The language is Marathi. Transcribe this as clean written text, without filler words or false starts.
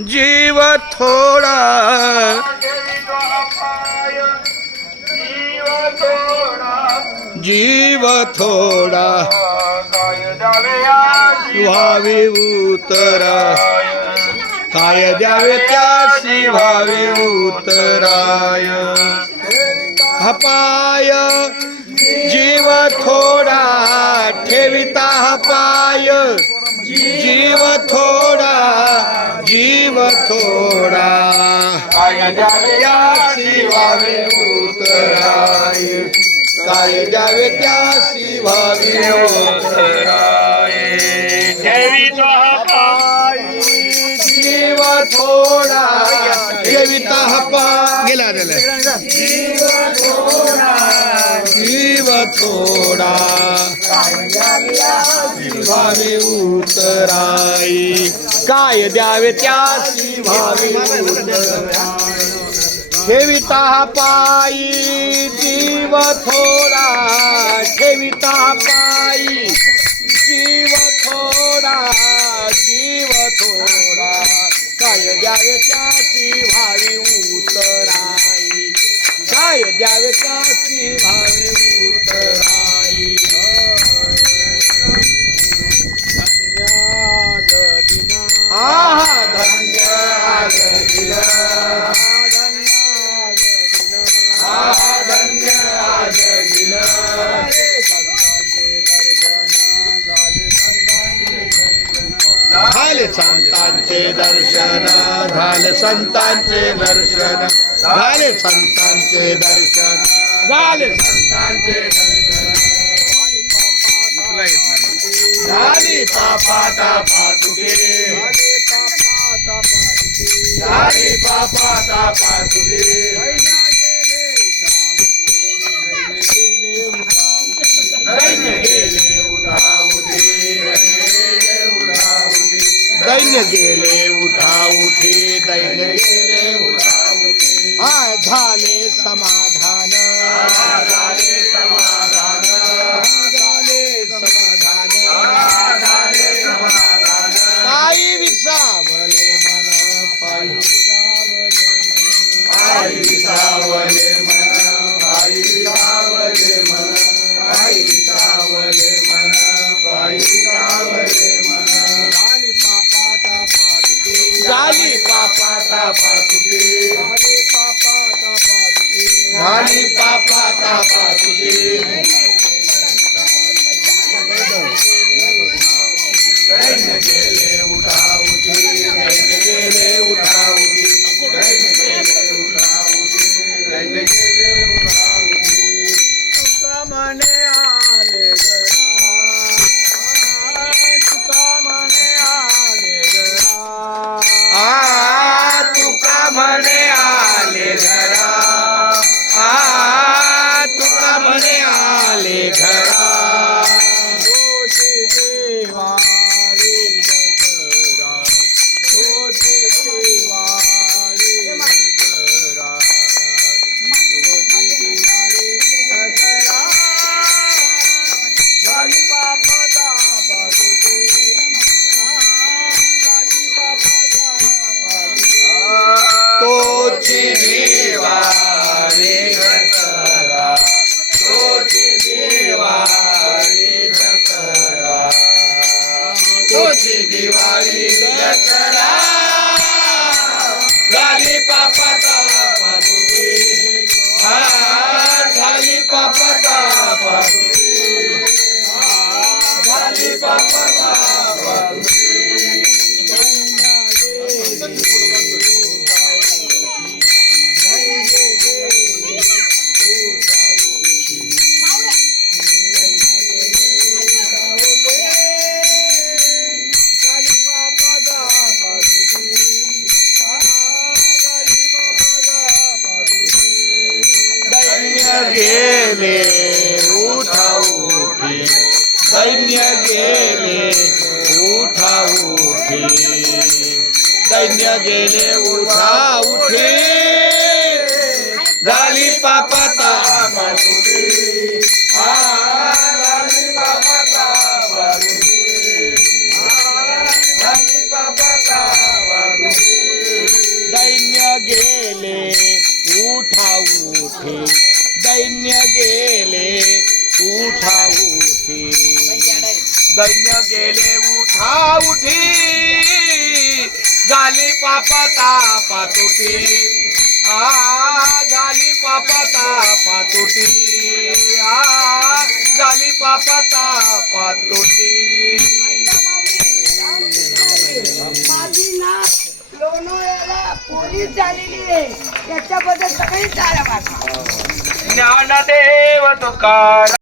जीव थोडा जीव थोडा व्हावे उतरा काय द्यावे त्याशी व्हावे उतराय हपाय जीव थोडा ठेविता हपाय जीव थोडा जीव थोडा काय द्यावे त्याशी व्हावे उतराय काय द्यावे त्याशी व्हावे उतराय ठेविता हपाय जीव थोडा ठेविता हपाय गेला जीव थोडा जीव थोडा व्हावे उतराई काय द्यावे त्याशी व्हावे उतराई ठेविता पायी जीव थोडा ठेविता पायी जीव थोडा काय द्यावे त्याशी व्हावे उतराई काय द्यावे त्याशी व्हावे उतराई धन्य झाले संतांचे दर्शन झाले संतांचे दर्शन झाले संतांचे दर्शन झाले संतांचे दर्शन झाली पापाता पातुके झाली पापाता पातुके दैन्य गेले उठा उठे दैन्य गेले उठा उठे झाले समाधान झाले समाधान झाले समाधान झाले समाधान पायी विसावले मन पायी विसावले मन पायी विसावले मन पायी विसावले मन पायी विसावले मन झाली पापाता पातुके झाली पापाता पातुके दैन्य गेले उठा उठी दैन्य गेले उठा उठी दैन्य गेले उठा उठी दैन्य गेले उठा उठी तुका म्हणे आले तुका म्हणे आले तुका म्हणे आले घरा तुका म्हणे आले घरा देवाळे जगरा देवाळे जगरा दिवाळे जगरा झाली बापदा तोची दिवाळी दसरा तोची दिवाळी दसरा तोची दिवाळी दसरा झाली पापाता पातुके झाली पापाता पातुके झाली पापाता पातुके गेले उठा उठी दैन्य गेले उठा उठी दैन्य गेले उठा उठी झाली पापाता पातुके झाली पापाता पातुके झाली पापाता पातुके उठी दैन्य गेले उठा उठी दैन्य गेले उठा उठी झाली पापता पातोटी झाली पापता पातोटी झाली पापता पातोटी माझी ना लोणावळ्याला पोलीस झालेली आहे त्याच्याबद्दल सगळी टाळ्या वाजवा. ज्ञानदेव तुकाराम